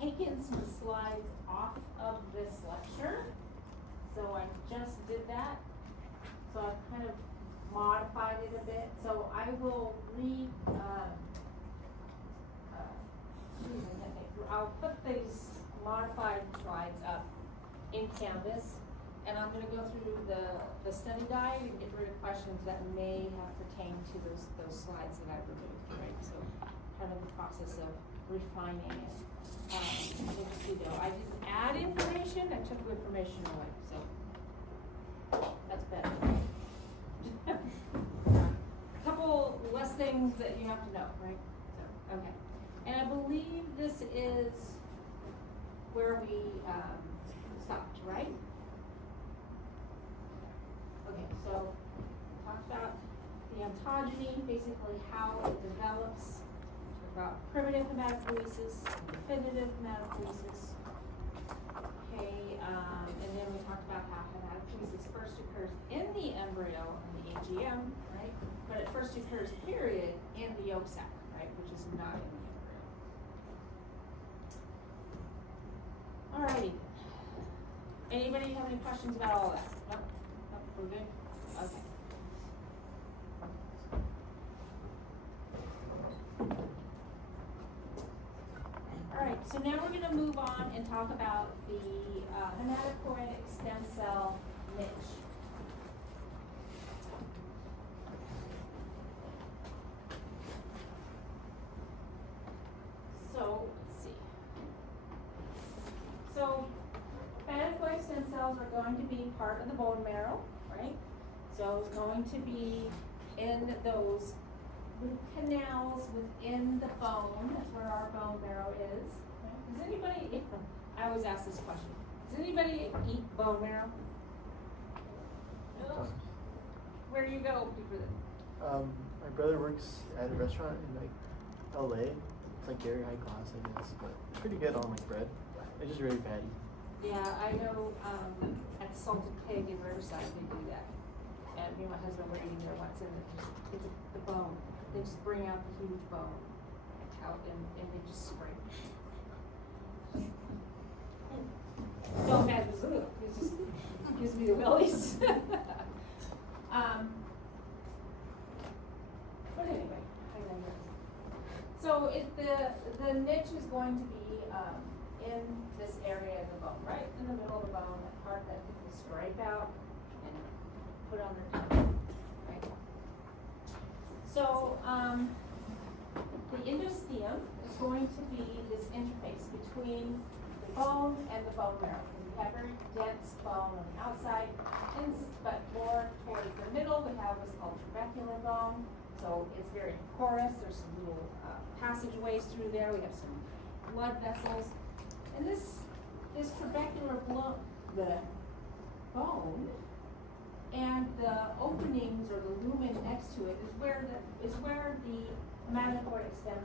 taken some slides off of this lecture. So I just did that. So I've kind of modified it a bit. So I will I'll put these modified slides up in Canvas, and I'm going to go through the study guide and get rid of questions that may have pertained to those slides that I've removed, right? So kind of the process of refining it. Just so you know, I didn't add information, I took information away, so that's better. A couple less things that you have to know, right? So, okay. And I believe this is where we stopped, right? Okay, so we talked about the ontogeny, basically how it develops. Talked about primitive hematopoiesis, definitive hematopoiesis. Okay, and then we talked about how hematopoiesis first occurs in the embryo and the AGM, right? But it first occurs, period, in the yolk sac, right? Which is not in the embryo. Alrighty. Anybody have any questions about all that? Nope. Nope. We're good? Okay. Alright, so now we're going to move on and talk about the hematopoietic stem cell niche. So, let's see. So, hematopoietic stem cells are going to be part of the bone marrow, right? So it's going to be in those little canals within the bone. That's where our bone marrow is. Does anybody, I always ask this question, does anybody eat bone marrow? No. Where do you go for this? My brother works at a restaurant in like LA. It's like very high class, I guess, but it's pretty good on like bread. It's just really fatty. Yeah, I know at the Salted Pig in Riverside they do that. And me and my husband were eating there once, and it's the bone. They just bring out the huge bone out and they just scrape. So bad, it just gives me the willies. But anyway, I digress. So the niche is going to be in this area of the bone, right in the middle of the bone, that part that people scrape out and put on their tongue, right? So the endosteum is going to be this interface between the bone and the bone marrow. We have very dense bone on the outside, but more towards the middle we have what's called trabecular bone. So it's very porous. There's some little passageways through there. We have some blood vessels. And this trabecular the bone and the openings or the lumen next to it is where the hematopoietic stem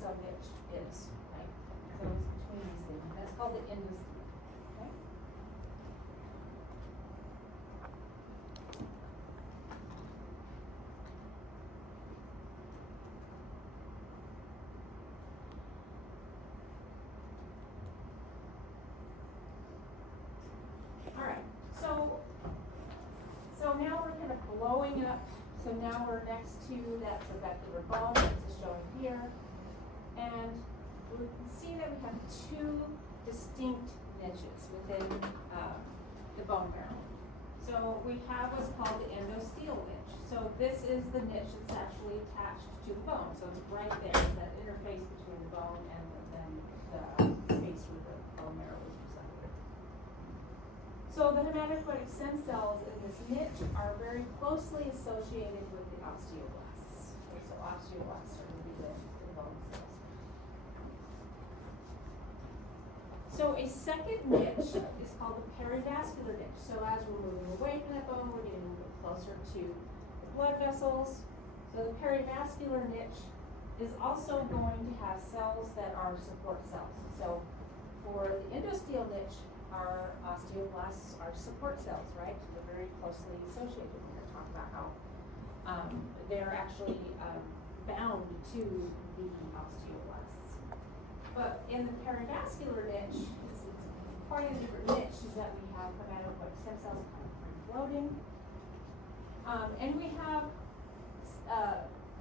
cell niche is, right? So it's between these things. That's called the endosteum. Okay? So now we're kind of blowing up. So now we're next to that trabecular bone, as is showing here. And we can see that we have two distinct niches within the bone marrow. So we have what's called the endosteal niche. So this is the niche that's actually attached to the bone. So it's right there, it's that interface between the bone and then the space where the bone marrow is residing. So the hematopoietic stem cells in this niche are very closely associated with the osteoblasts. Okay, so osteoblasts are going to be the bone cells. So a second niche is called the perivascular niche. So as we're moving away from that bone, we're getting a little bit closer to the blood vessels. So the perivascular niche is also going to have cells that are support cells. So for the endosteal niche, our osteoblasts are support cells, right? So they're very closely associated. We're going to talk about how they're actually bound to the osteoblasts. But in the perivascular niche, it's quite a different niche, is that we have hematopoietic stem cells kind of free floating. And we have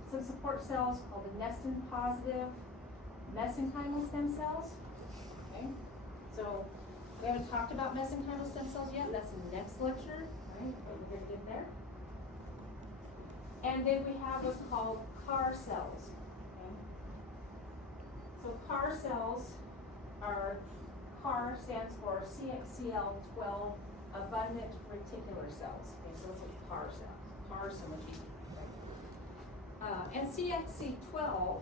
some support cells called the nestin positive mesenchymal stem cells. Okay, so we haven't talked about mesenchymal stem cells yet. That's in the next lecture, right? But we're gonna get there. And then we have what's called CAR cells. Okay? So CAR cells are, CAR stands for CXCL12 abundant reticular cells. Okay, so those are CAR cells. CAR so much easier. And CXCL12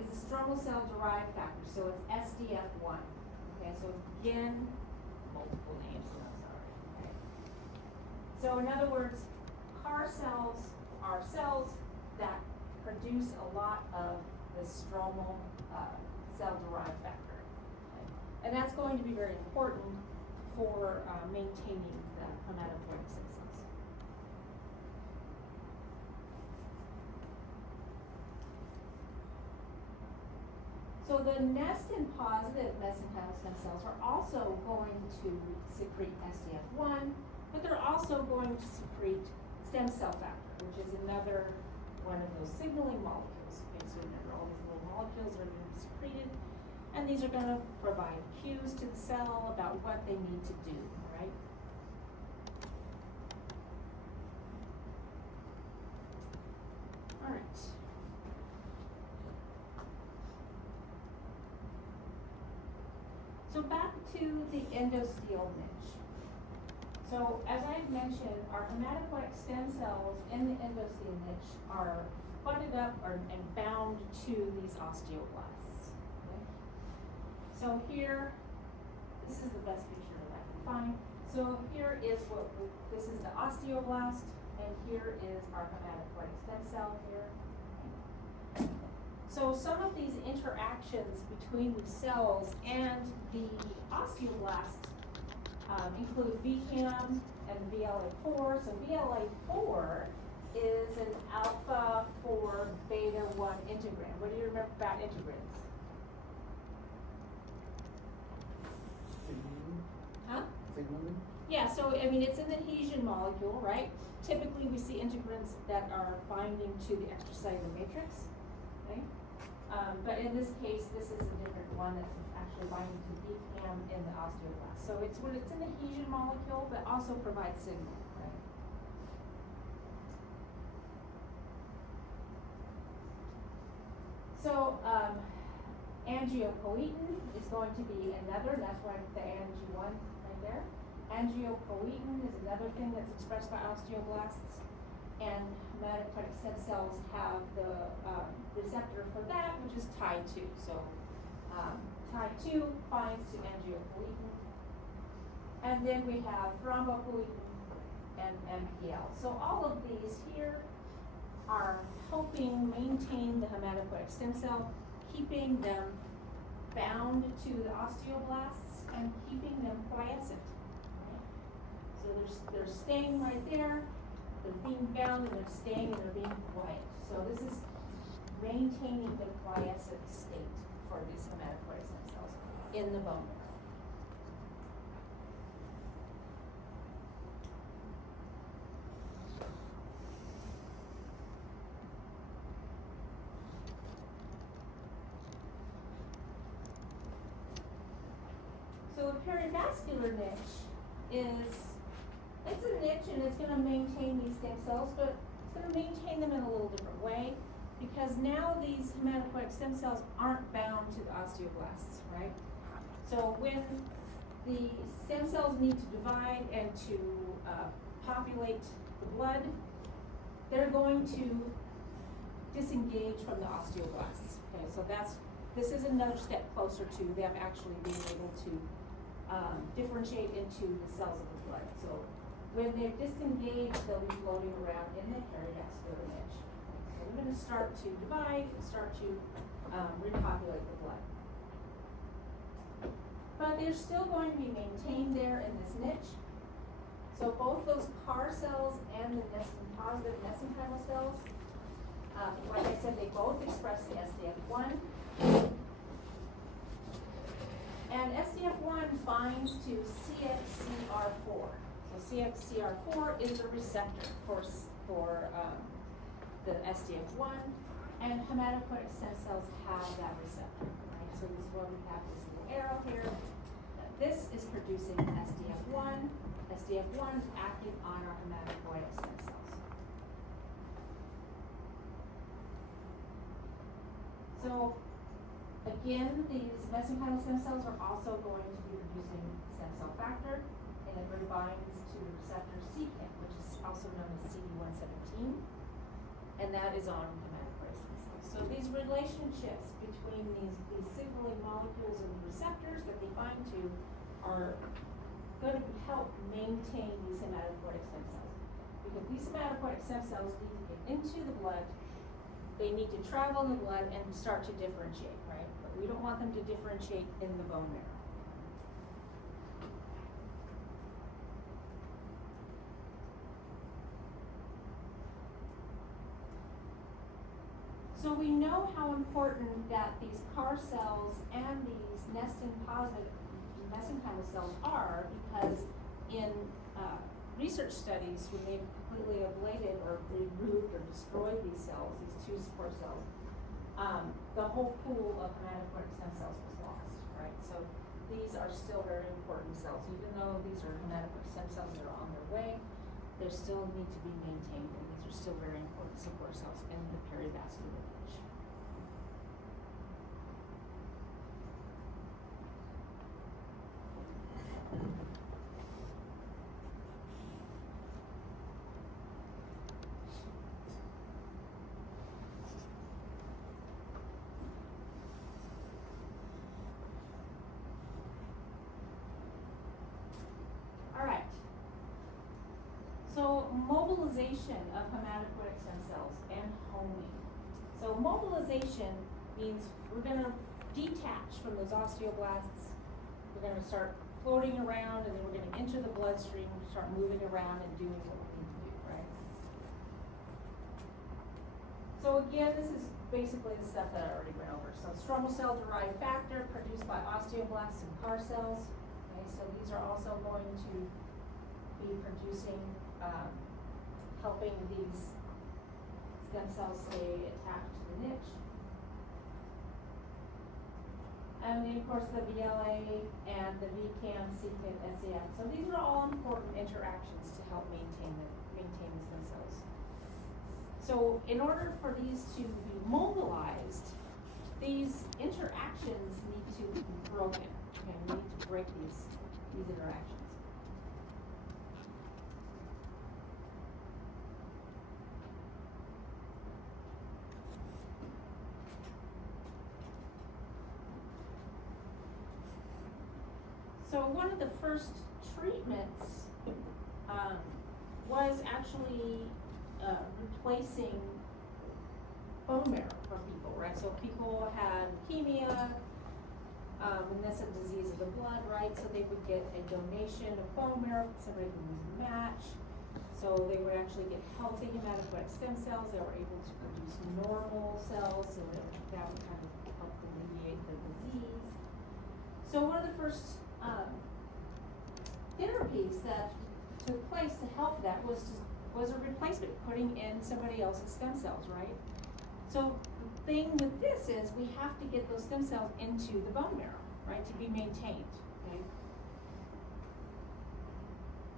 is a stromal cell derived factor, so it's SDF1. Okay, so again, multiple names, I'm sorry. Okay. So in other words, CAR cells are cells that produce a lot of the stromal cell derived factor. Okay. And that's going to be very important for maintaining the hematopoietic stem cells. So the nestin positive mesenchymal stem cells are also going to secrete SDF1, but they're also going to secrete stem cell factor, which is another one of those signaling molecules. Okay, so remember all these little molecules are going to be secreted, and these are going to provide cues to the cell about what they need to do, right? All right. So back to the endosteal niche. So as I mentioned, our hematopoietic stem cells in the endosteal niche are butted up and bound to these osteoblasts. Okay? So here, this is the best picture that I can find. So here is this is the osteoblast, and here is our hematopoietic stem cell here. So some of these interactions between the cells and the osteoblasts include VCAM and VLA4. So VLA4 is an alpha 4 beta 1 integrin. What do you remember about integrins? Huh? Signaling? Yeah, so I mean it's an adhesion molecule, right? Typically we see integrins that are binding to the extracellular matrix. Okay? But in this case, this is a different one that's actually binding to VCAM in the osteoblast. So it's an adhesion molecule, but also provides signal, right? So angiopoietin is going to be another, that's why the Ang1 right there. Angiopoietin is another thing that's expressed by osteoblasts. And hematopoietic stem cells have the receptor for that, which is Tie2. So Tie2 binds to angiopoietin. And then we have thrombopoietin and MPL. So all of these here are helping maintain the hematopoietic stem cell, keeping them bound to the osteoblasts and keeping them quiescent. Right? So they're staying right there. They're being bound and they're staying and they're being quiet. So this is maintaining the quiescent state for these hematopoietic stem cells in the bone marrow. So the perivascular niche it's a niche and it's going to maintain these stem cells, but it's going to maintain them in a little different way because now these hematopoietic stem cells aren't bound to the osteoblasts, right? So when the stem cells need to divide and to populate the blood, they're going to disengage from the osteoblasts. Okay, so this is another step closer to them actually being able to differentiate into the cells of the blood. So when they're disengaged, they'll be floating around in the perivascular niche. So we're going to start to divide and start to repopulate the blood. But they're still going to be maintained there in this niche. So both those CAR cells and the nestin positive mesenchymal cells Like I said, they both express the SDF1. And SDF1 binds to CXCR4. So CXCR4 is a receptor for the SDF1, and hematopoietic stem cells have that receptor, right? So this is where we have this little arrow here. This is producing SDF1. SDF1 is acting on our hematopoietic stem cells. So again, these mesenchymal stem cells are also going to be producing stem cell factor, and it binds to the receptor CKIT, which is also known as CD117, and that is on hematopoietic stem cells. So these relationships between these signaling molecules and the receptors that they bind to are going to help maintain these hematopoietic stem cells. Because these hematopoietic stem cells need to get into the blood, they need to travel in the blood and start to differentiate, right? But we don't want them to differentiate in the bone marrow. So we know how important that these CAR cells and these nestin-positive mesenchymal cells are, because in research studies, when they completely ablated or removed or destroyed these cells, these two spore cells, the whole pool of hematopoietic stem cells was lost, right? So these are still very important cells. Even though these are hematopoietic stem cells that are on their way, they still need to be maintained, and these are still very important support cells in the perivascular niche. So mobilization of hematopoietic stem cells and homing. So mobilization means we're going to detach from those osteoblasts. We're going to start floating around, and then we're going to enter the bloodstream, start moving around and doing what we need to do, right? So again, this is basically the stuff that I already went over. So stromal cell-derived factor produced by osteoblasts and CAR cells. Okay, so these are also going to be producing, helping these stem cells stay attached to the niche. And then, of course, the VLA and the VCAM, CKIT, SCF. So these are all important interactions to help maintain the stem cells. So in order for these to be mobilized, these interactions need to be broken. Okay, we need to break these interactions. So one of the first treatments was actually replacing bone marrow for people, right? So people had leukemia, and that's a disease of the blood, right? So they would get a donation of bone marrow, somebody would lose a match. So they would actually get healthy hematopoietic stem cells. They were able to produce normal cells, so that would kind of help alleviate the disease. So one of the first therapies that took place to help that was a replacement, putting in somebody else's stem cells, right? So the thing with this is we have to get those stem cells into the bone marrow, right, to be maintained, okay?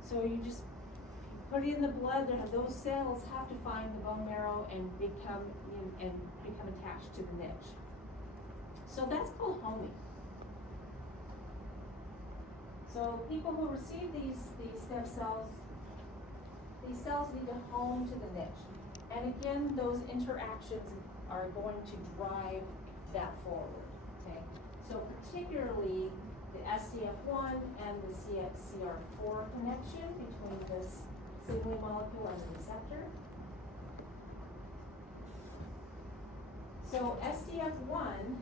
So you just put it in the blood, those cells have to find the bone marrow and become attached to the niche. So that's called homing. So people who receive these stem cells, these cells need to home to the niche. And again, those interactions are going to drive that forward, okay? So particularly the SDF1 and the CXCR4 connection between this signaling molecule and the receptor. So SDF1,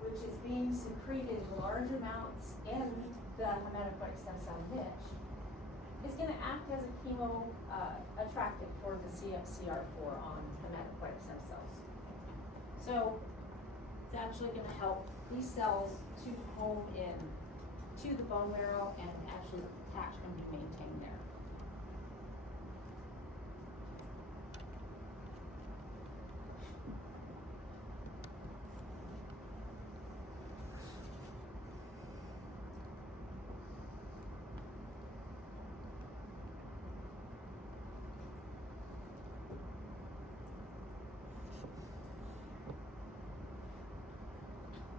which is being secreted in large amounts in the hematopoietic stem cell niche, is gonna act as a chemo, attractant for the CXCR4 on hematopoietic stem cells. So, it's actually gonna help these cells to home in to the bone marrow and actually attach and be maintained there.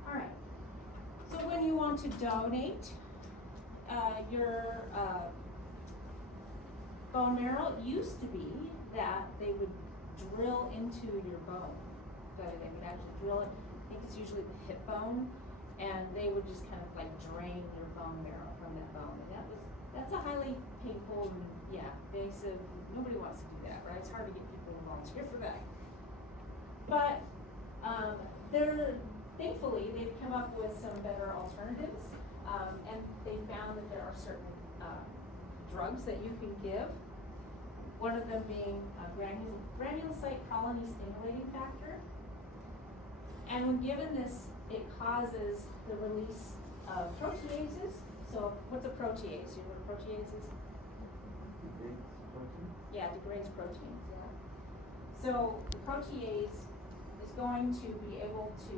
Alright, so when you want to donate your bone marrow, it used to be that they would drill into your bone. But they would actually drill it, I think it's usually the hip bone, and they would just kind of like drain your bone marrow from that bone. And that's a highly painful and, invasive, nobody wants to do that, right? It's hard to get people to volunteer for that. But, thankfully, they've come up with some better alternatives, and they found that there are certain drugs that you can give. One of them being granulocyte colony stimulating factor. And when given this, it causes the release of proteases. So what's a protease? You know what a protease is? Degrades protein? Yeah, degrades proteins, yeah. So the protease is going to be able to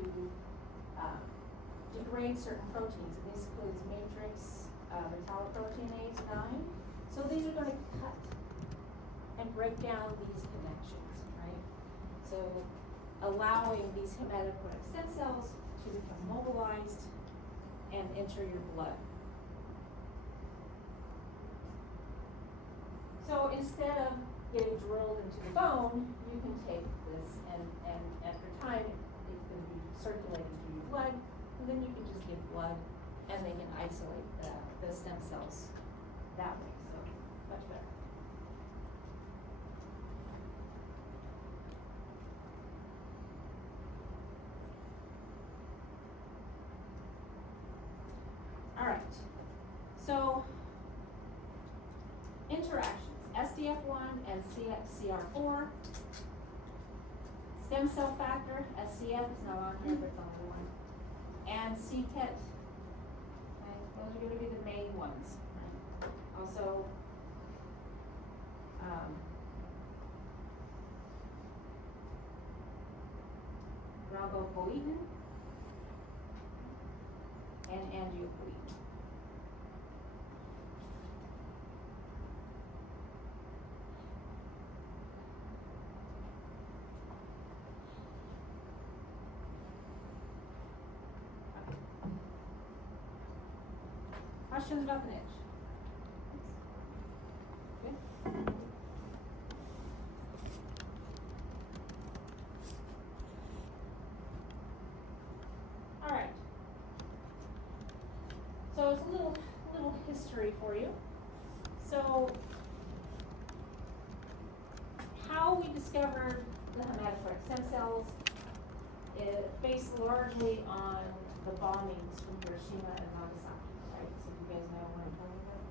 degrade certain proteins. And this includes matrix metalloproteinase 9. So these are going to cut and break down these connections, right? So allowing these hematopoietic stem cells to become mobilized and enter your blood. So instead of getting drilled into the bone, you can take this and after time, it's going to be circulating through your blood, and then you can just give blood, and they can isolate the stem cells that way, so much better. All right, so interactions, SDF1 and CXCR4. Stem cell factor, SCF is not on here, but it's on the one. And CTET, okay, those are going to be the main ones. Right? Also, riboflavin and angiopoietin. Questions about the niche? Good. All right. So it's a little history for you. So how we discovered the hematopoietic stem cells is based largely on the bombings from Hiroshima and Nagasaki, right? So you guys know what I'm talking about?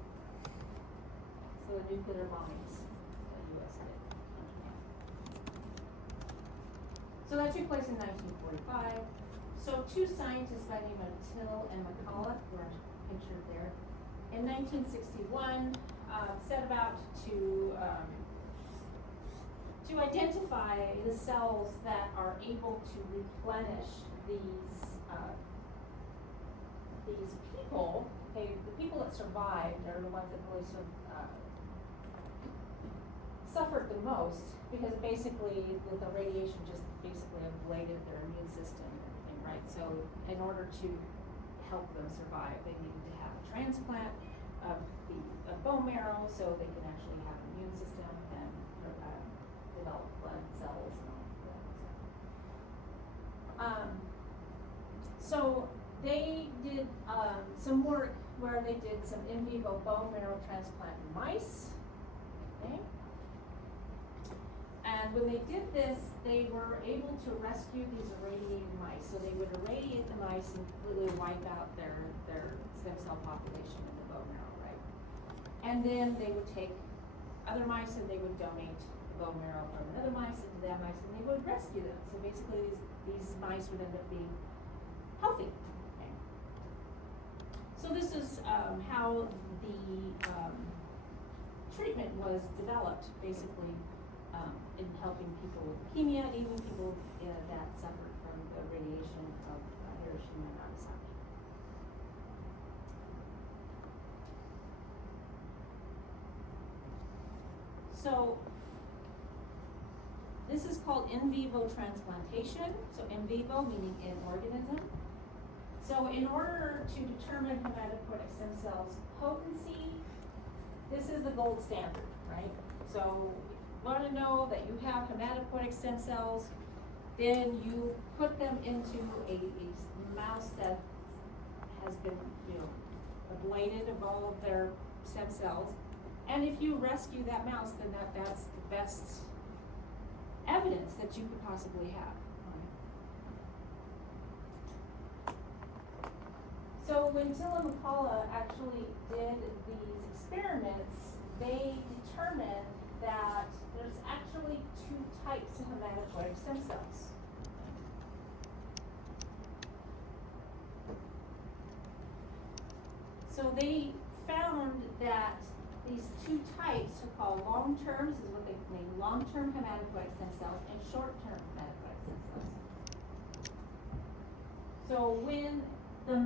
So the nuclear bombings that the US did on Japan. So that took place in 1945. So two scientists by the name of Till and McCullough, who are pictured there, in 1961 set about to identify the cells that are able to replenish these people. Okay, the people that survived are the ones that really suffered the most, because basically the radiation just basically ablated their immune system and everything, right? So in order to help them survive, they needed to have a transplant of bone marrow so they can actually have an immune system and develop blood cells and all that. So they did some work where they did some in vivo bone marrow transplant in mice. Okay. And when they did this, they were able to rescue these irradiated mice. So they would irradiate the mice and completely wipe out their stem cell population in the bone marrow, right? And then they would take other mice and they would donate the bone marrow from another mice into that mice and they would rescue them. So basically these mice would end up being healthy. Okay. So this is how the treatment was developed, basically in helping people with leukemia and even people that suffered from the radiation of Hiroshima and Nagasaki. So this is called in vivo transplantation. So in vivo meaning in organism. So in order to determine hematopoietic stem cells potency, this is the gold standard, right? So you want to know that you have hematopoietic stem cells, then you put them into a mouse that has been, ablated of all of their stem cells. And if you rescue that mouse, then that's the best evidence that you could possibly have. So when Till and McCullough actually did these experiments, they determined that there's actually two types of hematopoietic stem cells. So they found that these two types are called long-term, this is what they name long-term hematopoietic stem cells, and short-term hematopoietic stem cells. So when the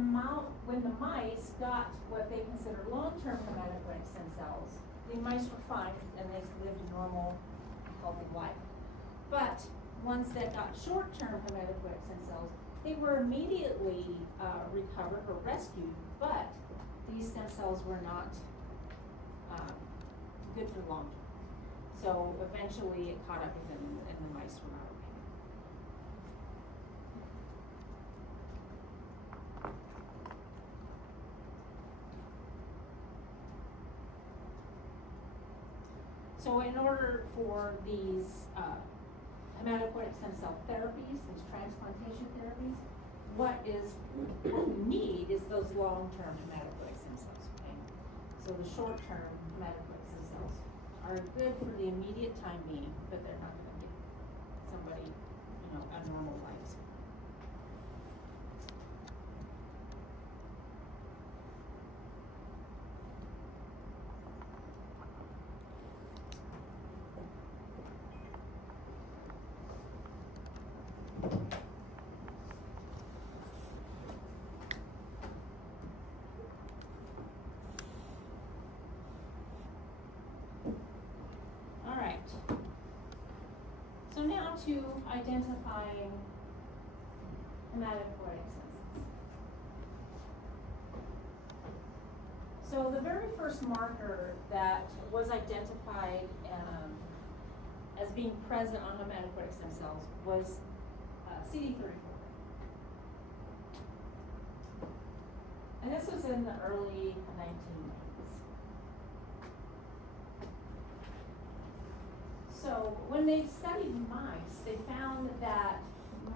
mice got what they consider long-term hematopoietic stem cells, the mice were fine and they lived a normal, healthy life. But ones that got short-term hematopoietic stem cells, they were immediately recovered or rescued, but these stem cells were not good for long term. So eventually it caught up with them and the mice were not okay. So in order for these hematopoietic stem cell therapies, these transplantation therapies, what we need is those long-term hematopoietic stem cells, okay? So the short-term hematopoietic stem cells are good for the immediate time being, but they're not gonna give somebody, a normal life. So now to identifying hematopoietic stem cells. So the very first marker that was identified as being present on hematopoietic stem cells was CD34. And this was in the early 1990s. So when they studied mice, they found that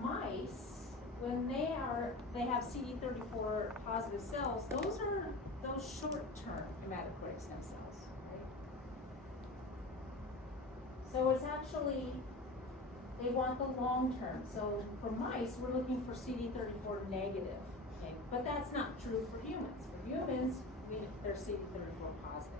mice, when they have CD34 positive cells, those are those short-term hematopoietic stem cells, right? So it's actually, they want the long-term. So for mice, we're looking for CD34 negative, okay? But that's not true for humans. For humans, they're CD34 positive.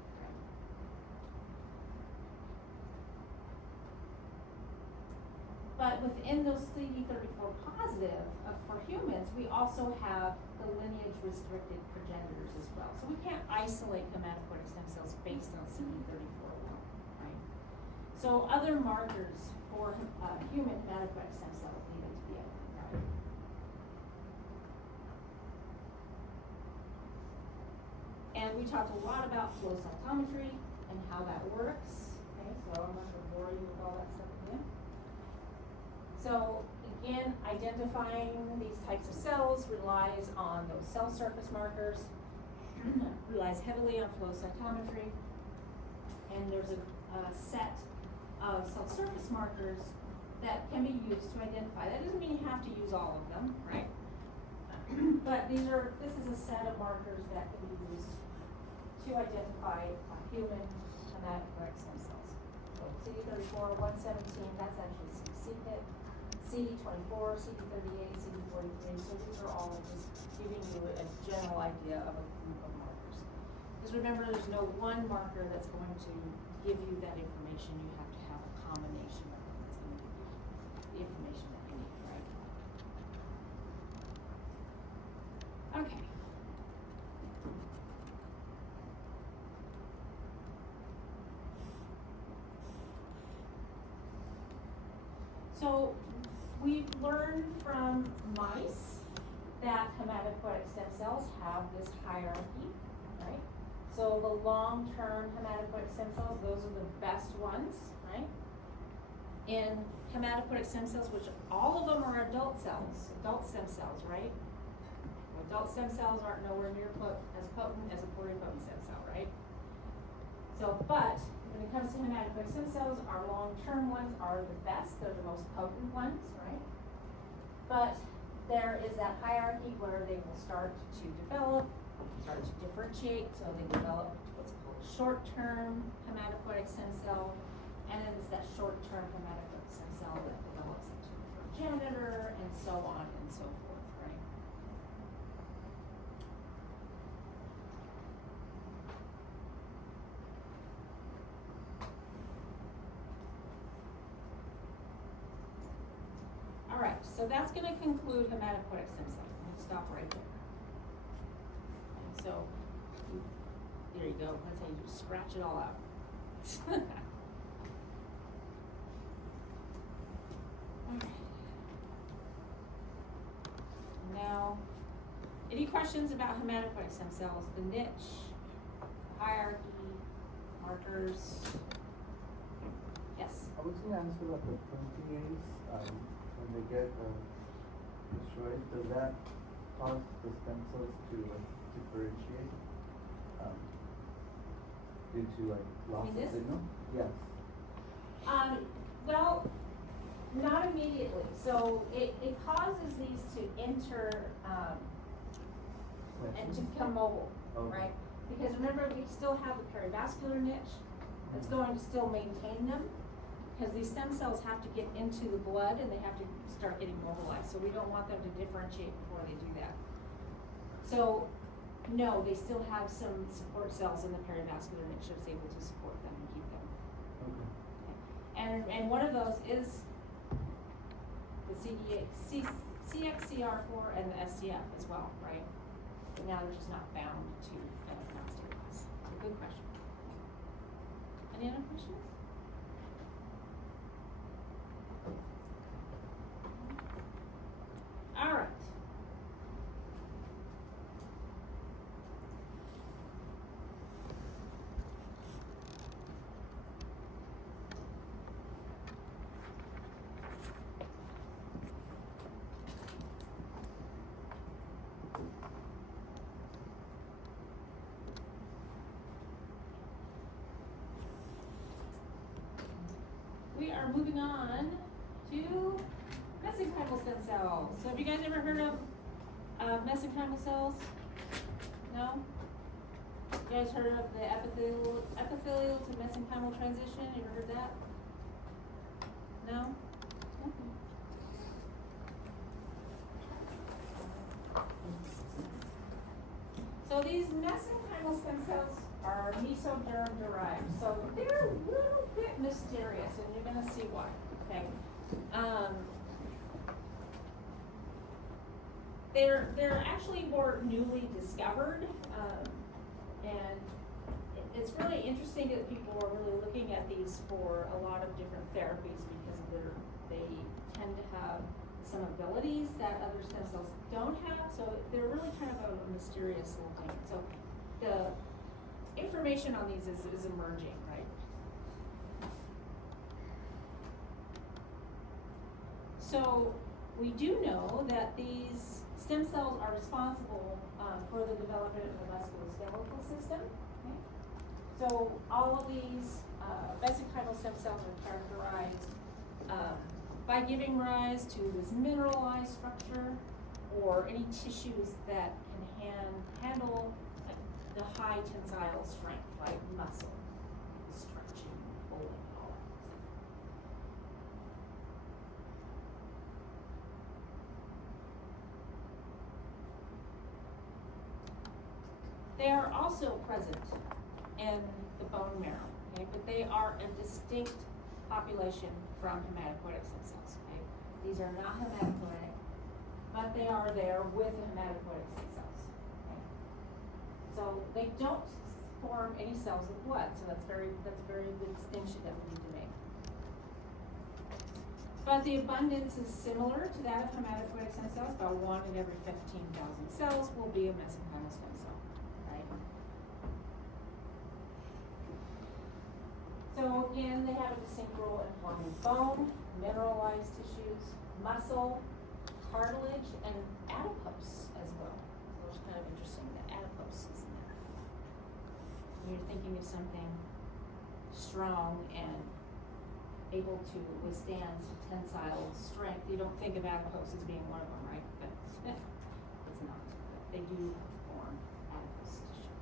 But within those CD34 positive, for humans, we also have the lineage-restricted progenitors as well. So we can't isolate hematopoietic stem cells based on CD34 alone, right? So other markers for human hematopoietic stem cells needed to be identified. And we talked a lot about flow cytometry and how that works. Okay, so I'm not going to bore you with all that stuff again. So again, identifying these types of cells relies on those cell surface markers, relies heavily on flow cytometry, and there's a set of cell surface markers that can be used to identify. That doesn't mean you have to use all of them, right? But this is a set of markers that can be used to identify human hematopoietic stem cells. CD34, 117, that's actually CKIT, CD24, CD38, CD43, so these are all just giving you a general idea of a group of markers. Because remember, there's no one marker that's going to give you that information. You have to have a combination of them that's going to give you the information that you need, right? Okay. So we've learned from mice that hematopoietic stem cells have this hierarchy, right? So the long-term hematopoietic stem cells, those are the best ones, right? In hematopoietic stem cells, which all of them are adult cells, adult stem cells, right? Adult stem cells aren't nowhere near as potent as a pluripotent stem cell, right? So, but when it comes to hematopoietic stem cells, our long-term ones are the best, they're the most potent ones, right? But there is that hierarchy where they will start to develop, start to differentiate, so they develop what's called short-term hematopoietic stem cell, and then it's that short-term hematopoietic stem cell that develops into a progenitor, and so on and so forth, right? All right, so that's going to conclude hematopoietic stem cells. I'm going to stop right there. And so, there you go. That's how you just scratch it all out. All right. Now, any questions about hematopoietic stem cells? The niche, hierarchy, markers? Yes? I was going to answer about the protease. When they get destroyed, does that cause the stem cells to differentiate due to loss of signal? Yes. Well, not immediately. So it causes these to enter and to become mobile, Okay. right? Because remember, we still have the perivascular niche that's going to still maintain them. Because these stem cells have to get into the blood and they have to start getting mobilized. So we don't want them to differentiate before they do that. So, no, they still have some support cells in the perivascular niche that's able to support them and keep them. Okay. And one of those is the CXCR4 and the SCF as well, right? But now they're just not bound to non-steroids. So good question. Any other questions? All right. We are moving on to mesenchymal stem cells. So have you guys ever heard of mesenchymal cells? No? You guys heard of the epithelial to mesenchymal transition? You ever heard that? No? Okay. So these mesenchymal stem cells are mesoderm derived. So they're a little bit mysterious, and you're gonna see why. Okay. They're actually more newly discovered, and it's really interesting that people are really looking at these for a lot of different therapies because they tend to have some abilities that other stem cells don't have. So they're really kind of a mysterious little thing. So the information on these is emerging, right? So we do know that these stem cells are responsible for the development of the musculoskeletal system. Okay? So all of these mesenchymal stem cells are characterized by giving rise to this mineralized structure or any tissues that can handle like the high tensile strength, like muscle, stretching, pulling, all that stuff. They are also present in the bone marrow, okay, but they are a distinct population from hematopoietic stem cells, okay? These are not hematopoietic, but they are there with the hematopoietic stem cells, okay? So they don't form any cells of blood, so that's a very good distinction that we need to make. But the abundance is similar to that of hematopoietic stem cells. About 1 in every 15,000 cells will be a mesenchymal stem cell, right? So again, they have a distinct role in forming bone, mineralized tissues, muscle, cartilage, and adipose as well. So it's kind of interesting that adipose is in there. You're thinking of something strong and able to withstand tensile strength. You don't think of adipose as being one of them, right? But it's not. But they do form adipose tissue.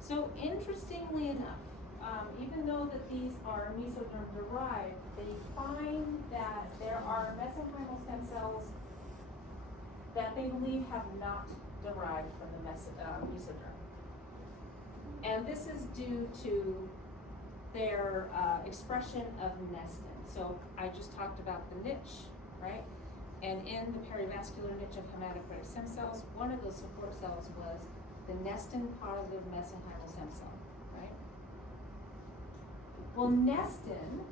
So interestingly enough, even though that these are mesoderm derived, they find that there are mesenchymal stem cells that they believe have not derived from the mesoderm. And this is due to their expression of nestin. So I just talked about the niche, right? And in the perivascular niche of hematopoietic stem cells, one of those support cells was the nestin positive mesenchymal stem cell, right? Well, nestin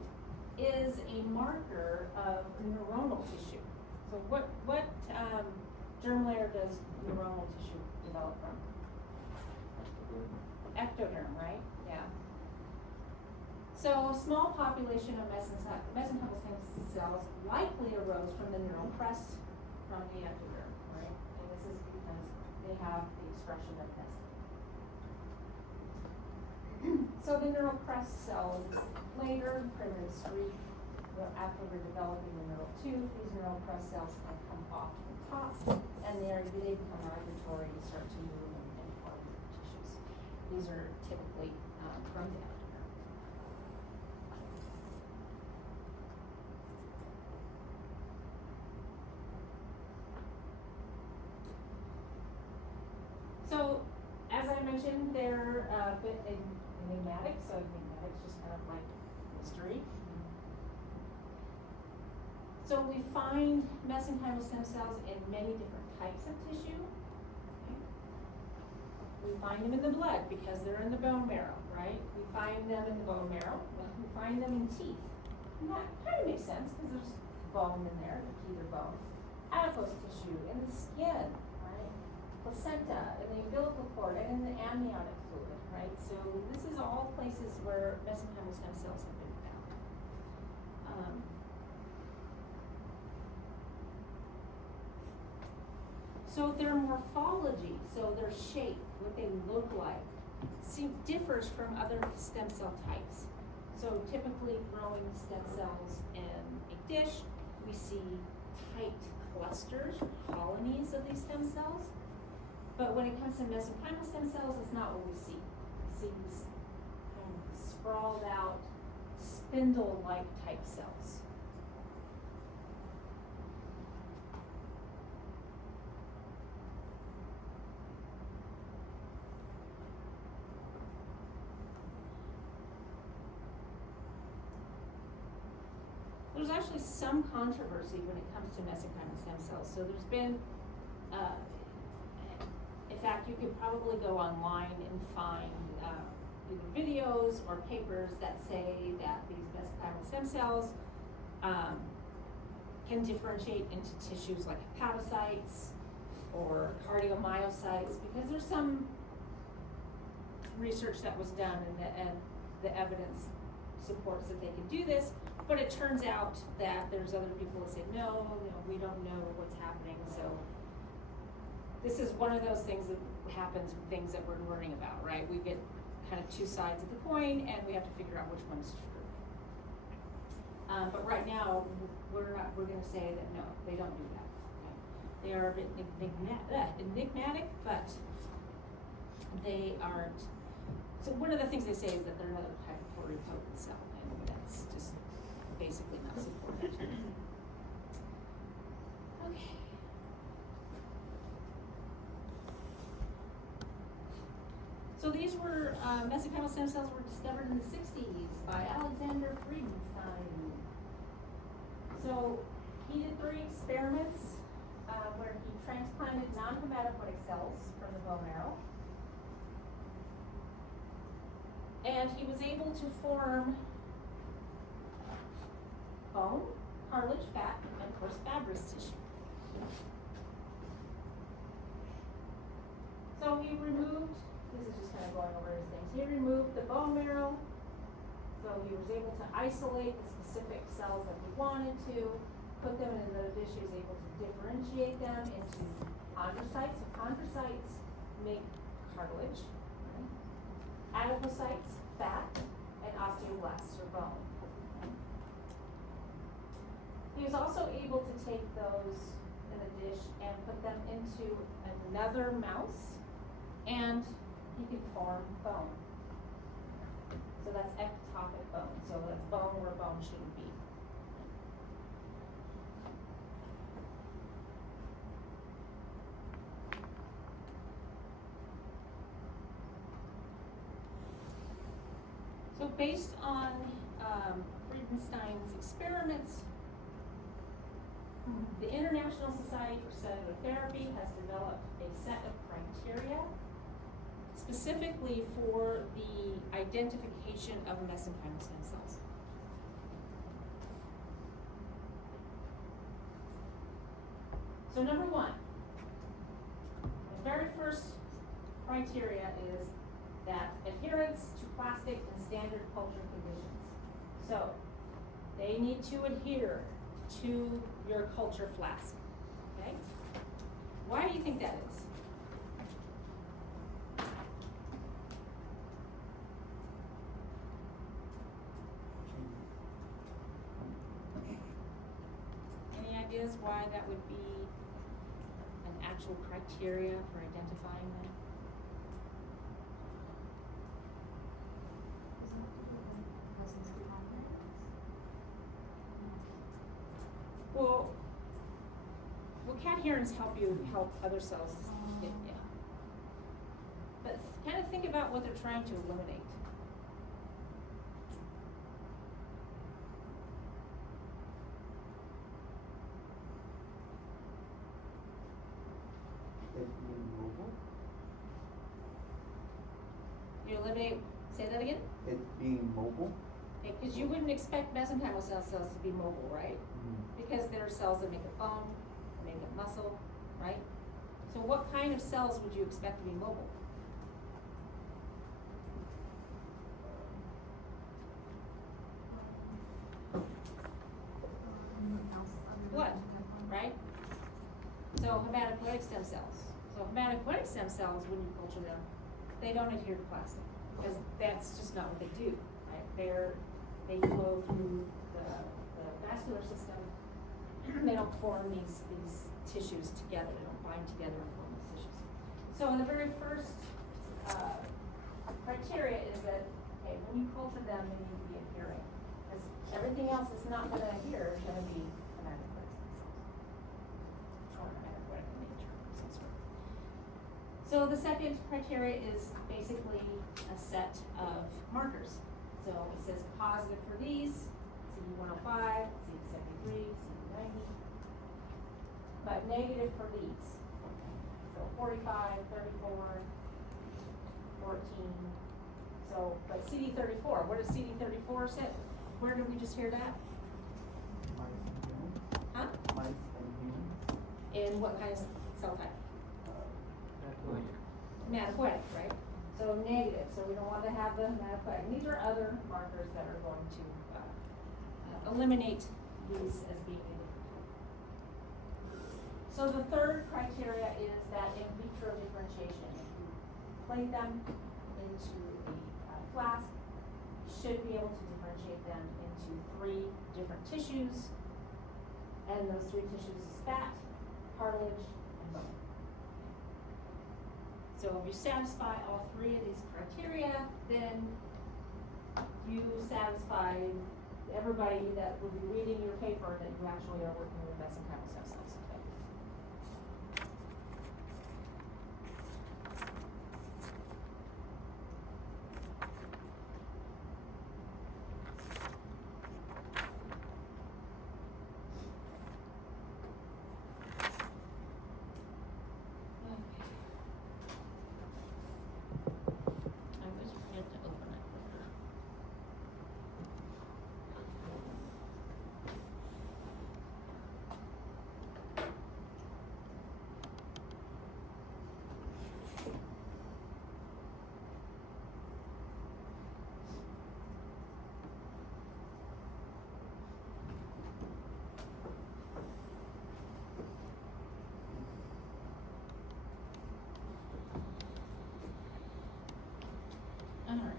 is a marker of neuronal tissue. So what germ layer does neuronal tissue develop from? Ectoderm, right? Yeah. So a small population of mesenchymal stem cells likely arose from the neural crest from the ectoderm, right? And this is because they have the expression of nestin. So the neural crest cells later, primitive streak, after we're developing the neural tooth, these neural crest cells can come off the top, and they become migratory to start to move and form tissues. These are typically from the ectoderm. So, as I mentioned, they're a bit enigmatic, so enigmatic is just kind of like mystery. So we find mesenchymal stem cells in many different types of tissue. Okay. We find them in the blood because they're in the bone marrow, right? We find them in the bone marrow. We find them in teeth. And that kind of makes sense because there's bone in there, the teeth are bone. Adipose tissue, in the skin, right? Placenta, in the umbilical cord, and in the amniotic fluid, right? So this is all places where mesenchymal stem cells have been found. So their morphology, so their shape, what they look like, differs from other stem cell types. So typically growing stem cells in a dish, we see tight clusters, colonies of these stem cells. But when it comes to mesenchymal stem cells, it's not what we see. We see these kind of sprawled out, spindle-like type cells. There's actually some controversy when it comes to mesenchymal stem cells. So there's been, in fact, you could probably go online and find either videos or papers that say that these mesenchymal stem cells can differentiate into tissues like hepatocytes or cardiomyocytes, because there's some research that was done and the evidence supports that they can do this. But it turns out that there's other people that say, no, we don't know what's happening. So this is one of those things that happens with things that we're learning about, right? We get kind of two sides of the coin, and we have to figure out which one is true. But right now, we're gonna say that no, they don't do that. Okay? They are a bit enigmatic, but they aren't. So one of the things they say is that they're another type of pluripotent cell, and that's just basically not supported. Okay. So these were, mesenchymal stem cells were discovered in the 60s by Alexander Friedenstein. So he did 3 experiments where he transplanted non-hematopoietic cells from the bone marrow. And he was able to form bone, cartilage, fat, and of course fibrous tissue. So he removed, this is just kind of going over his things, he removed the bone marrow, so he was able to isolate the specific cells that he wanted to, put them in another dish. He was able to differentiate them into chondrocytes. So chondrocytes make cartilage, right? Adipocytes, fat, and osteoblasts, or bone. He was also able to take those in a dish and put them into another mouse, and he could form bone. So that's ectopic bone. So that's bone where bone shouldn't be. So based on Friedenstein's experiments, the International Society for Cellular Therapy has developed a set of criteria specifically for the identification of mesenchymal stem cells. So number 1, the very first criteria is that adherence to plastic and standard culture conditions. So they need to adhere to your culture flask, okay? Why do you think that is? Any ideas why that would be an actual criteria for identifying them? Well, cadherins help other cells. Yeah. But kind of think about what they're trying to eliminate. It being mobile? You eliminate, say that again? It being mobile? Because you wouldn't expect mesenchymal cells to be mobile, right? Because there are cells that make up bone, that make up muscle, right? So what kind of cells would you expect to be mobile? Blood, right? So hematopoietic stem cells. So hematopoietic stem cells, when you culture them, they don't adhere to plastic because that's just not what they do, right? They flow through the vascular system. They don't form these tissues together. They don't bind together and form these tissues. So the very first criteria is that, okay, when you culture them, they need to be adhering. Because everything else is not going to adhere, it's going to be hematopoietic stem cells. Or hematopoietic in nature, some sort. So the second criteria is basically a set of markers. So it says positive for these, CD105, CD73, CD90, but negative for these. So 45, 34, 14. So, but CD34, what does CD34 say? Where did we just hear that? Mice and humans? Huh? Mice and humans? In what kind of cell type? Hematopoietic, right? So negative, so we don't want to have the hematopoietic. These are other markers that are going to eliminate these as being indifferent. So the third criteria is that in vitro differentiation. If you plate them into a flask should be able to differentiate them into 3 different tissues. And those 3 tissues is fat, cartilage, and bone. So if you satisfy all 3 of these criteria, then you satisfy everybody that will be reading your paper that you actually are working with mesenchymal stem cells. I always forget to open it. All right.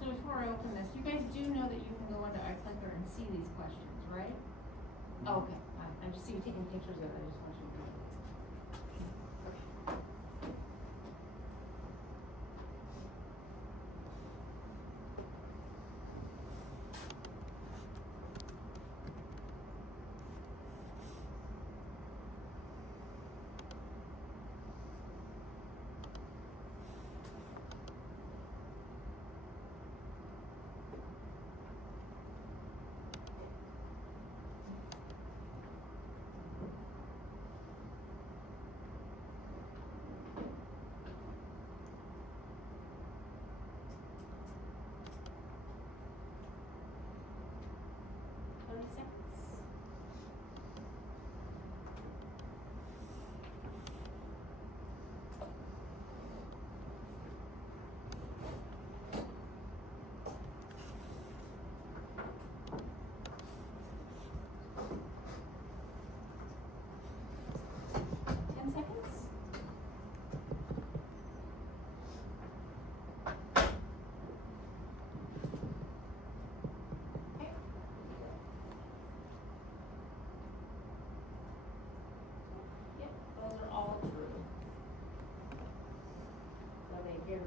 So before I open this, you guys do know that you can go into iClicker and see these questions, right? Oh, okay, I just see you taking pictures of it, I just want you to know.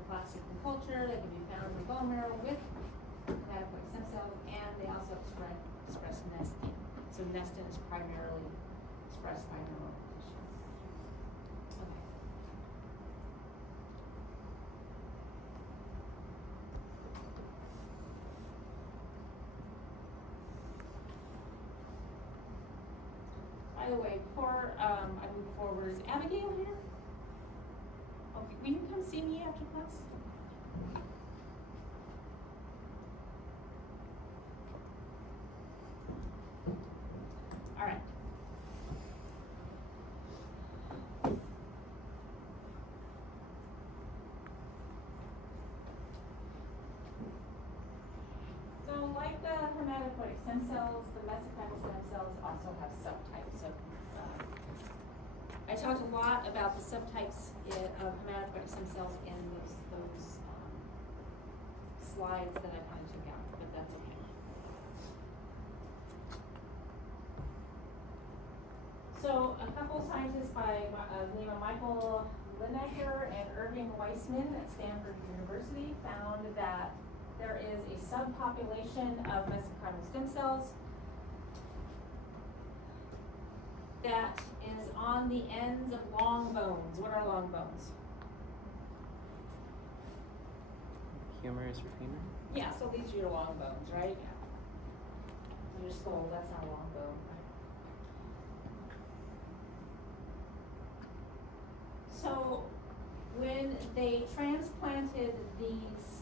Plastic in culture, they can be found in the bone marrow with hematopoietic stem cells, and they also express nestin. So nestin is primarily expressed by neural tissues. Okay. By the way, before I move forward, is Abigail here? Okay, will you come see me after class? All right. So like the hematopoietic stem cells, the mesenchymal stem cells also have subtypes. So I talked a lot about the subtypes of hematopoietic stem cells in those slides that I kind of took out, but that's okay. So a couple scientists by the name of Michael Lineker and Irving Weissman at Stanford University found that there is a subpopulation of mesenchymal stem cells that is on the ends of long bones. What are long bones? Humerus or femur? Yeah, so these are your long bones, right? Yeah. Your skull, that's not a long bone, right? So when they transplanted this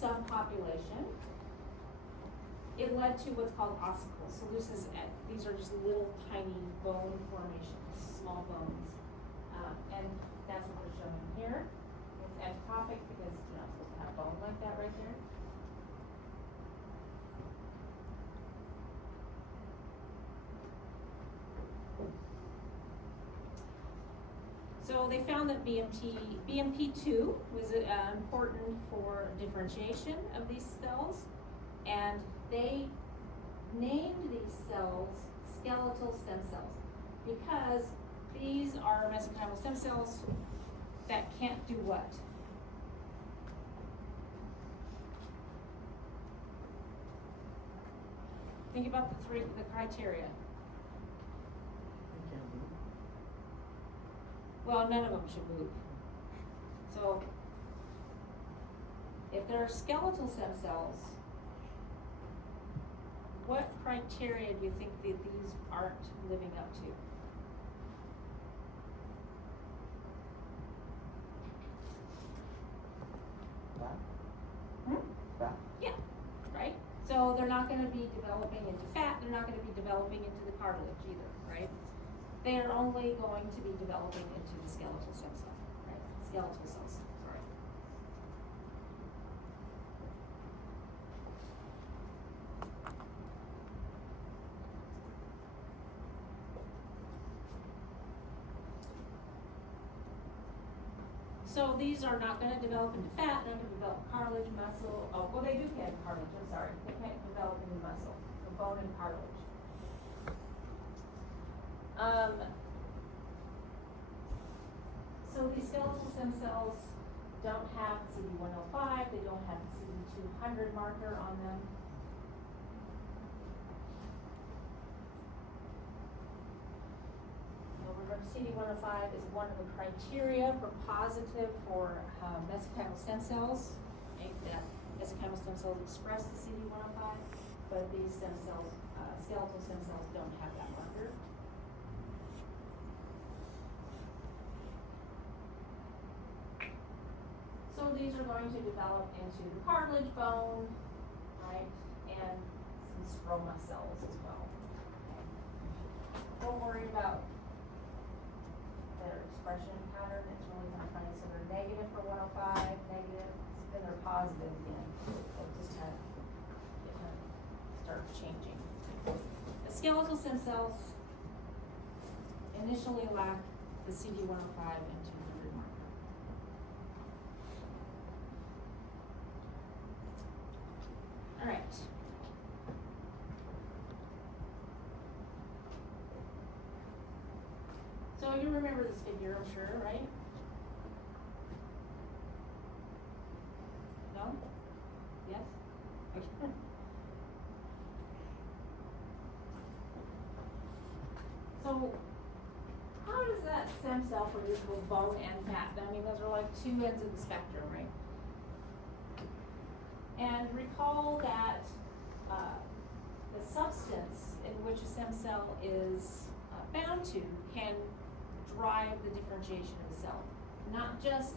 subpopulation, it led to what's called ossicles. So these are just little tiny bone formations, small bones. And that's what they're showing here. It's ectopic because you're not supposed to have bone like that right there. So they found that BMP2 was important for differentiation of these cells, and they named these cells skeletal stem cells because these are mesenchymal stem cells that can't do what? Think about the criteria. I can't move. Well, none of them should move. So, if they're skeletal stem cells, what criteria do you think that these aren't living up to? Fat? Hmm? Fat? Yeah, right? So they're not gonna be developing into fat, they're not gonna be developing into the cartilage either, right? They are only going to be developing into the skeletal stem cell, right? Skeletal cells, sorry. So these are not gonna develop into fat, they're gonna develop cartilage, muscle, oh, well, they do get cartilage, I'm sorry. They can't develop into muscle, so bone and cartilage. So these skeletal stem cells don't have CD105, they don't have the CD200 marker on them. Remember, CD105 is one of the criteria for positive for mesenchymal stem cells. Okay, that mesenchymal stem cells express the CD105, but these stem cells, skeletal stem cells, don't have that marker. So these are going to develop into the cartilage, bone, right, and some stroma cells as well. Okay. Don't worry about their expression pattern, it's really not funny. So they're negative for 105, negative, then they're positive again. They'll just kind of start changing. The skeletal stem cells initially lack the CD105 and 200 marker. All right. So you remember this figure, I'm sure, right? No? Yes? Okay. So, how does that stem cell produce both bone and fat? I mean, those are like two ends of the spectrum, right? And recall that the substance in which a stem cell is bound to can drive the differentiation of the cell. Not just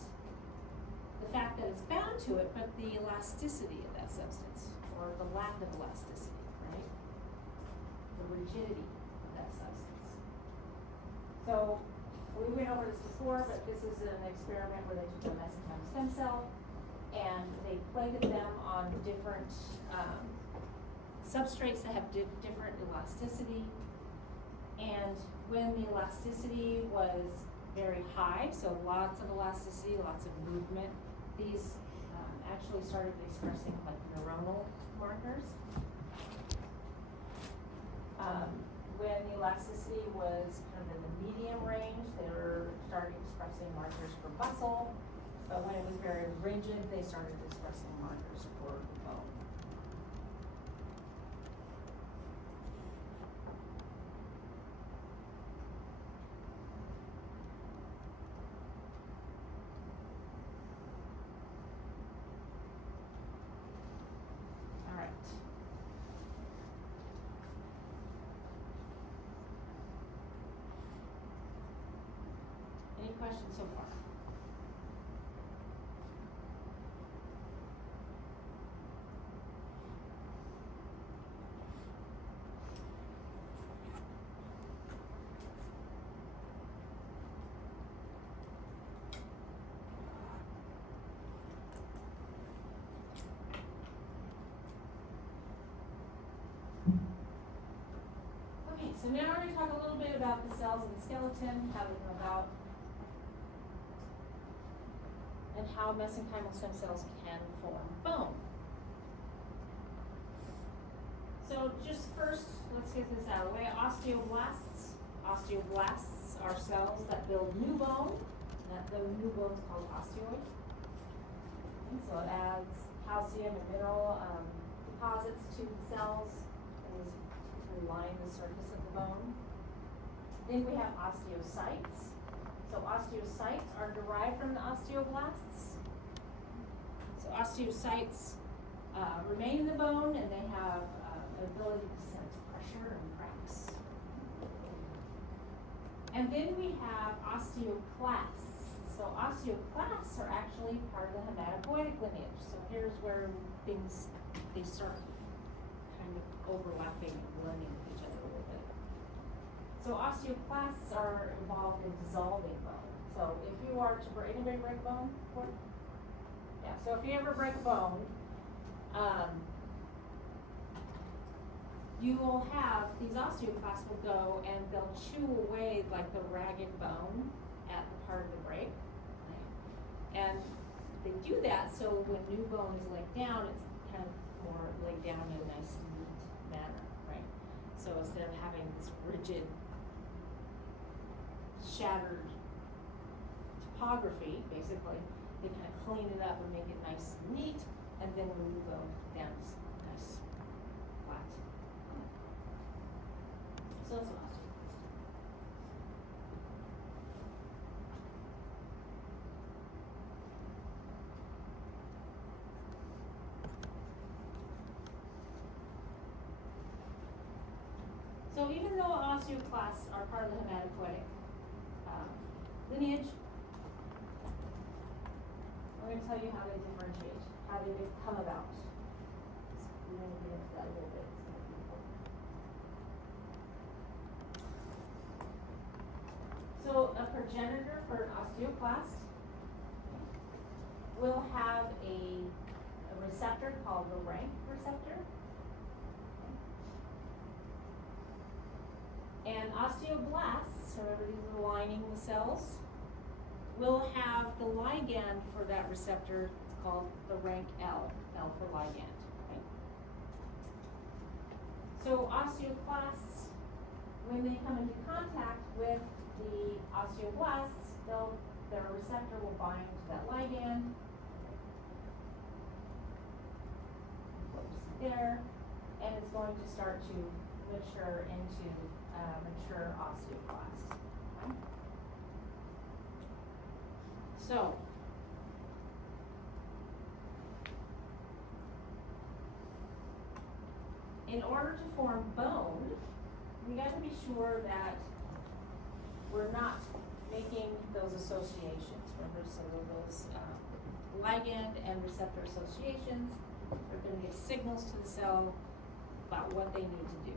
the fact that it's bound to it, but the elasticity of that substance, or the lack of elasticity, right? The rigidity of that substance. So, we went over this before, but this is an experiment where they took a mesenchymal stem cell and they plated them on different substrates that have different elasticity. And when the elasticity was very high, so lots of elasticity, lots of movement, these actually started expressing like neuronal markers. When the elasticity was kind of in the medium range, they were started expressing markers for muscle, but when it was very rigid, they started expressing markers for bone. All right. Any questions so far? So now we're gonna talk a little bit about the cells in the skeleton, how they come about, and how mesenchymal stem cells can form bone. So just first, let's get this out of the way. Osteoblasts. Osteoblasts are cells that build new bone. The new bone is called osteoid. And so it adds calcium and mineral deposits to the cells, and these typically line the surface of the bone. Then we have osteocytes. So osteocytes are derived from the osteoblasts. So osteocytes remain in the bone, and they have an ability to sense pressure and cracks. And then we have osteoclasts. So osteoclasts are actually part of the hematopoietic lineage. So here's where they start kind of overlapping and blending with each other a little bit. So osteoclasts are involved in dissolving bone. So if you are to break, anybody break a bone before? Yeah, so if you ever break a bone, you will have, these osteoclasts will go and they'll chew away like the ragged bone at the part of the break. Right? And they do that so when new bone is laid down, it's kind of more laid down in a nice neat manner, right? So instead of having this rigid, shattered topography, basically, they kind of clean it up and make it nice and neat, and then when you go down, it's nice, flat. So that's what osteoclast. So even though osteoclasts are part of the hematopoietic lineage, I'm going to tell you how they differentiate, how they come about. So we're going to get into that a little bit. It's going to be important. So a progenitor for an osteoclast will have a receptor called the rank receptor. And osteoblasts, remember these are lining the cells, will have the ligand for that receptor. It's called the rank L for ligand. Right? So osteoclasts, when they come into contact with the osteoblasts, their receptor will bind to that ligand. There, and it's going to start to mature into mature osteoclast. Okay? So, in order to form bone, we got to be sure that we're not making those associations. Remember, so those ligand and receptor associations are going to give signals to the cell about what they need to do.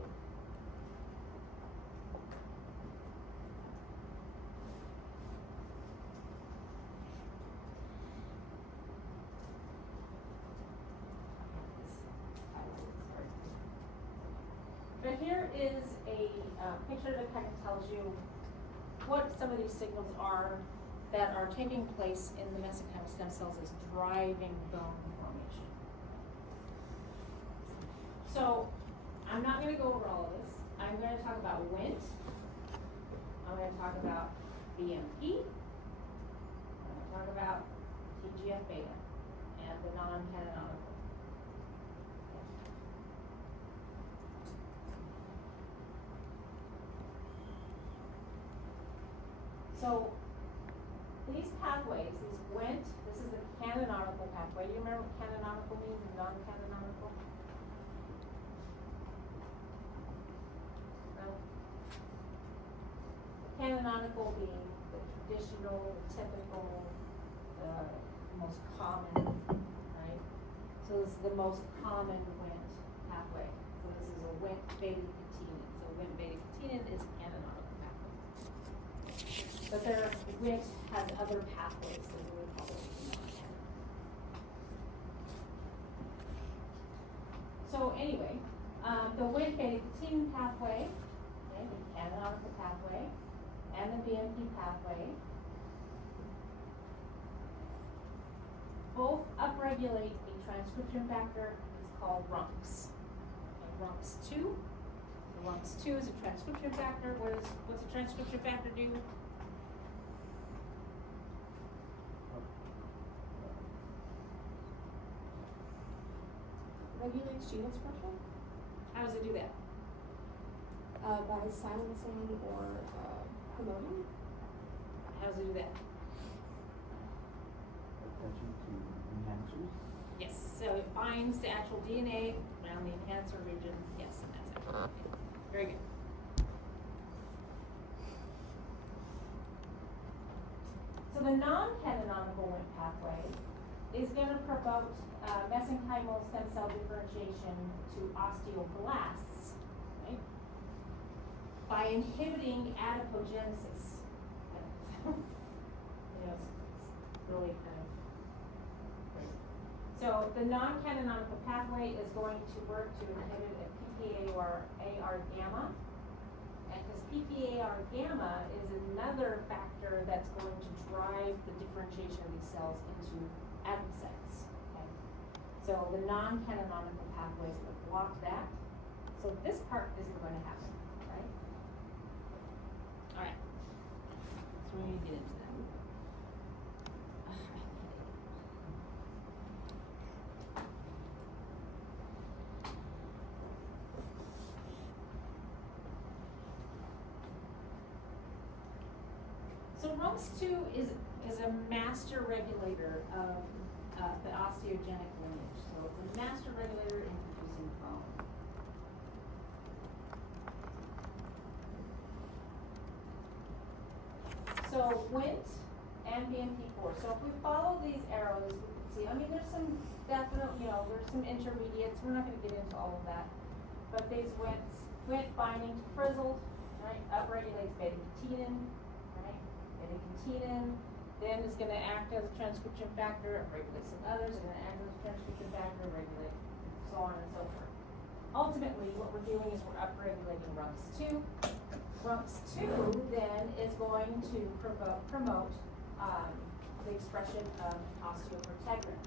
But here is a picture that kind of tells you what some of these signals are that are taking place in the mesenchymal stem cells as driving bone formation. So I'm not going to go over all of this. I'm going to talk about Wnt. I'm going to talk about BMP. I'm going to talk about TGF-beta and the non-canonical. So these pathways, these Wnt, this is the canonical pathway. Do you remember what canonical means and non-canonical? No? Canonical being the traditional, the typical, the most common, right? So this is the most common Wnt pathway. So this is a Wnt beta-catenin. So Wnt beta-catenin is canonical pathway. But Wnt has other pathways that we would call it non-canonical. So anyway, the Wnt beta-catenin pathway, okay, right? The canonical pathway and the BMP pathway. Both upregulate a transcription factor. It's called RUNX. Okay, RUNX2. The RUNX2 is a transcription factor. What's a transcription factor do? Regulates gene expression How does it do that? by silencing or promoting. How does it do that? Attaching to enhancers. Yes, so it binds to actual DNA around the enhancer region. Yes, and that's it. Okay. Very good. So the non-canonical Wnt pathway is going to promote mesenchymal stem cell differentiation to osteoblasts, right? By inhibiting adipogenesis. You know, it's really kind of crazy. So the non-canonical pathway is going to work to inhibit a PPAR gamma. And because PPAR gamma is another factor that's going to drive the differentiation of these cells into adipocytes. Okay? So the non-canonical pathway is going to block that. So this part isn't going to happen, right? All right. So we're going to get into that. So RUNX2 is a master regulator of the osteogenic lineage. So it's a master regulator in producing bone. So Wnt and BMP4. So if we follow these arrows, we can see, I mean, there's some definite, there's some intermediates. We're not going to get into all of that. But these Wnt binding to frizzled, right, upregulates beta-catenin, right? Beta-catenin then is going to act as a transcription factor, regulate some others, are going to act as a transcription factor, regulate, so on and so forth. Ultimately, what we're doing is we're upregulating RUNX2. RUNX2 then is going to promote the expression of osteoprotegrin.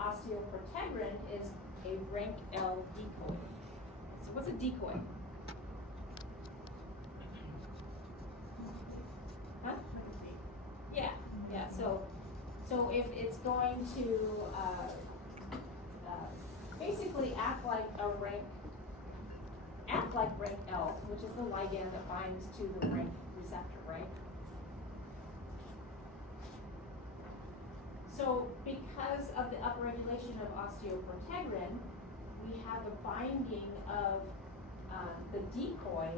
Osteoprotegrin is a rank L decoy. So what's a decoy? Huh? Yeah. So if it's going to basically act like rank L, which is the ligand that binds to the rank receptor, right? So because of the upregulation of osteoprotegrin, we have a binding of the decoy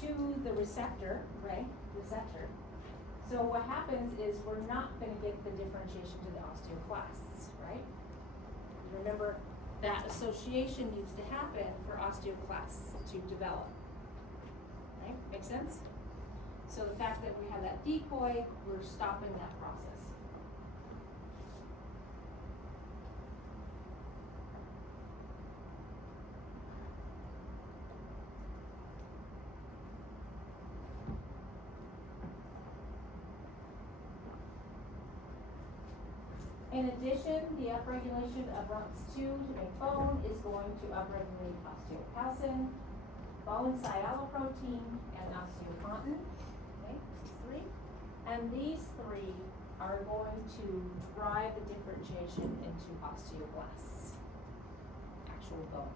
to the receptor, right? Receptor. So what happens is we're not going to get the differentiation to the osteoclasts, right? Remember, that association needs to happen for osteoclasts to develop. Right? Make sense? So the fact that we have that decoy, we're stopping that process. In addition, the upregulation of RUNX2 to make bone is going to upregulate osteocalcin, bone sialoprotein, and osteopontin. Okay, these three. And these three are going to drive the differentiation into osteoblasts, actual bone.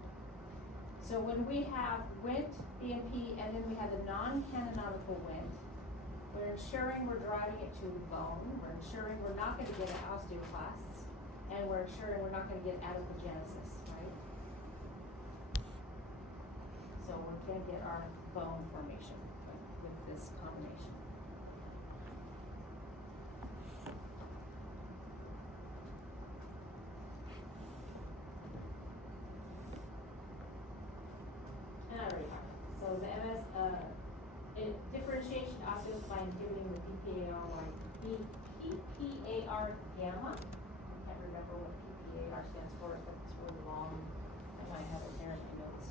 So when we have Wnt, BMP, and then we have the non-canonical Wnt, we're ensuring we're driving it to the bone. We're ensuring we're not going to get osteoclasts, and we're ensuring we're not going to get adipogenesis, right? So we're going to get our bone formation with this combination. And I already have it. So the differentiation osteos by inhibiting the PPAR gamma. I can't remember what PPAR stands for, but it's really long. I might have it there in my notes.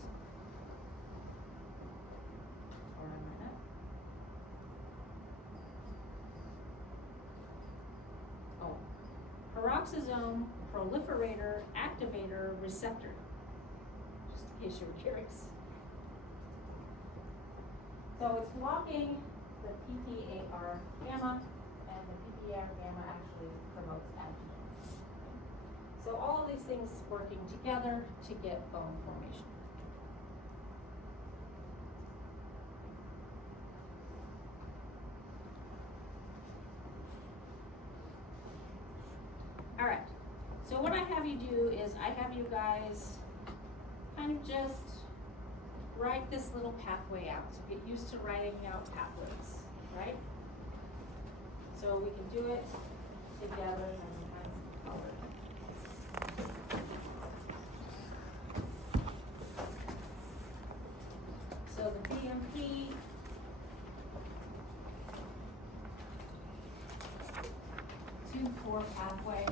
peroxisome proliferator activator receptor. Just in case you were curious. So it's blocking the PPAR gamma, and the PPAR gamma actually promotes adhesion. So all of these things working together to get bone formation. All right, so what I have you do is I have you guys kind of just write this little pathway out. So get used to writing out pathways, right? So we can do it together and kind of color it. So the BMP (2,4) pathway.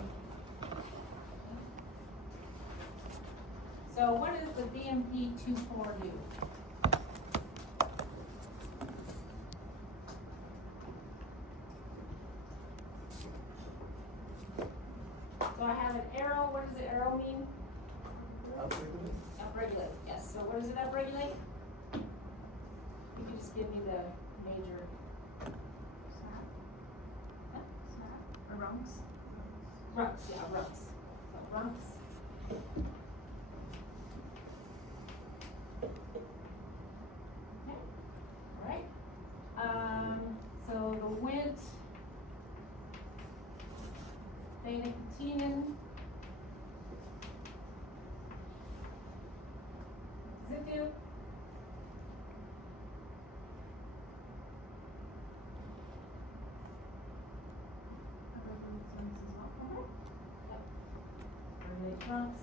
So what does the BMP (2,4) do? So I have an arrow. What does the arrow mean? Upregulate. Yes. So what does it upregulate? You can just give me the major. Or rungs? Rungs, yeah, rungs. So rungs. Okay, all right. So the Wnt, beta-catenin, what does it do? Regulate trunks.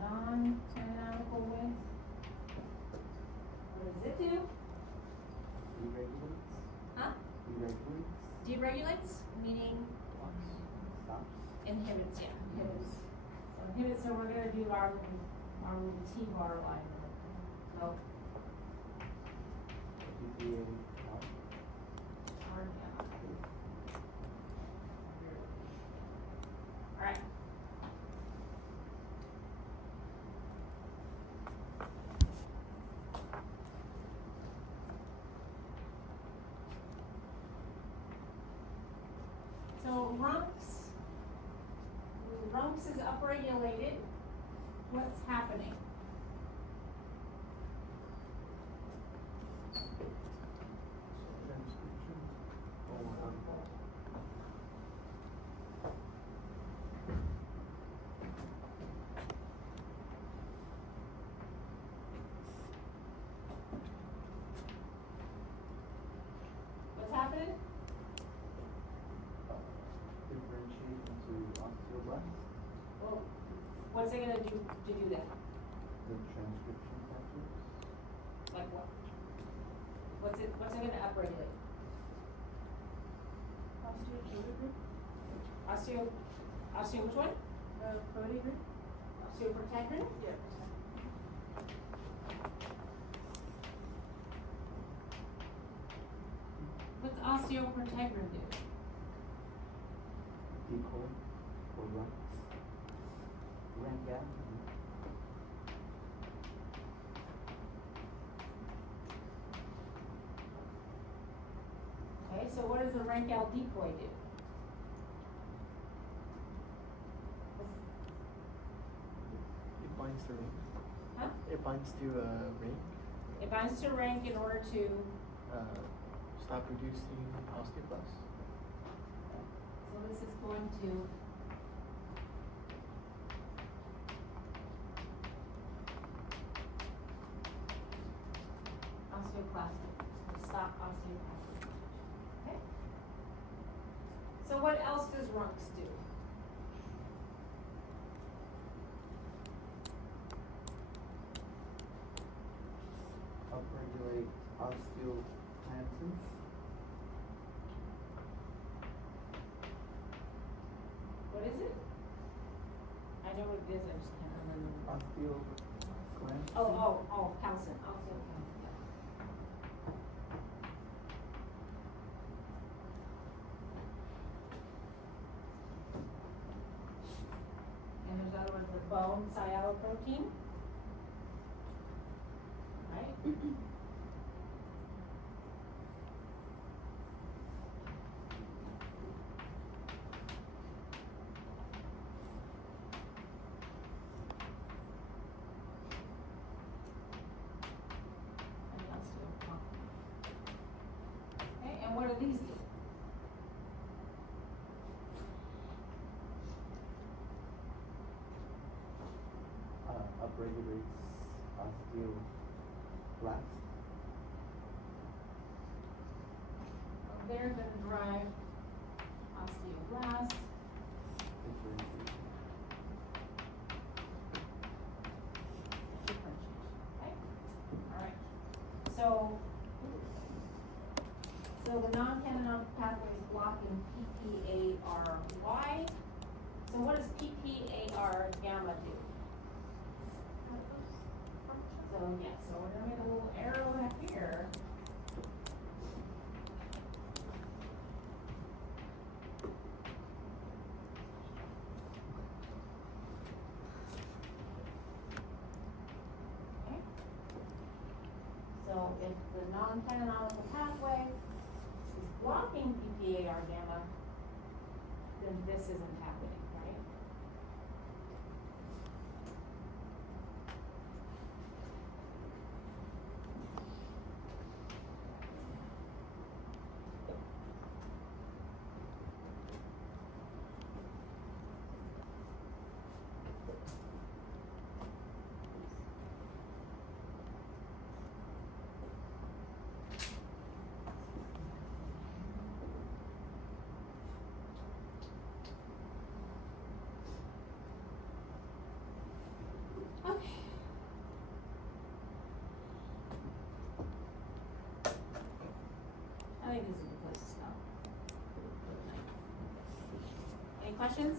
Non-canonical Wnt. What does it do? Deregulates. Huh? Deregulates. Deregulates, meaning Stops. inhibits, yeah, inhibits. So inhibits, so we're gonna do our little T-bar line. So, PPA off. our, yeah. All right. So RUNX is upregulated. What's happening? Transcription. What's happening? Differentiate into osteoblasts. Well, what's it gonna do to do that? The transcription factors. Like what? What's it gonna upregulate? Osteo which one? Protegrin? Osteoprotectin? Yeah. What's osteoprotectin do? Decoy or runs. Rank out. Okay, so what does the Rank-Al decoy do? It binds to ring. Huh? It binds to ring. It binds to rank in order to, Stop producing osteoblasts. so this is going to osteoclastic, to stop osteoplastic. Okay? So what else does RUNX do? Upregulate osteoclampsin. What is it? I know what it is, I just can't remember. Clancy? Oh, Halcyon, yeah. And there's other ones, the bone sialoprotein. Right? And let's do a pump. Okay, and what do these do? Upregulates osteoblast. They're gonna drive osteoblast. Differentiation. Differentiation, okay? Alright, so the non-canonical pathway is blocking PPAR-Y. So what does PPAR gamma do? So yeah, so we're gonna make a little arrow up here. Okay. So if the non-canonical pathway is blocking PPAR gamma, then this isn't happening, right? Okay. I think this is a good place to stop. Any questions?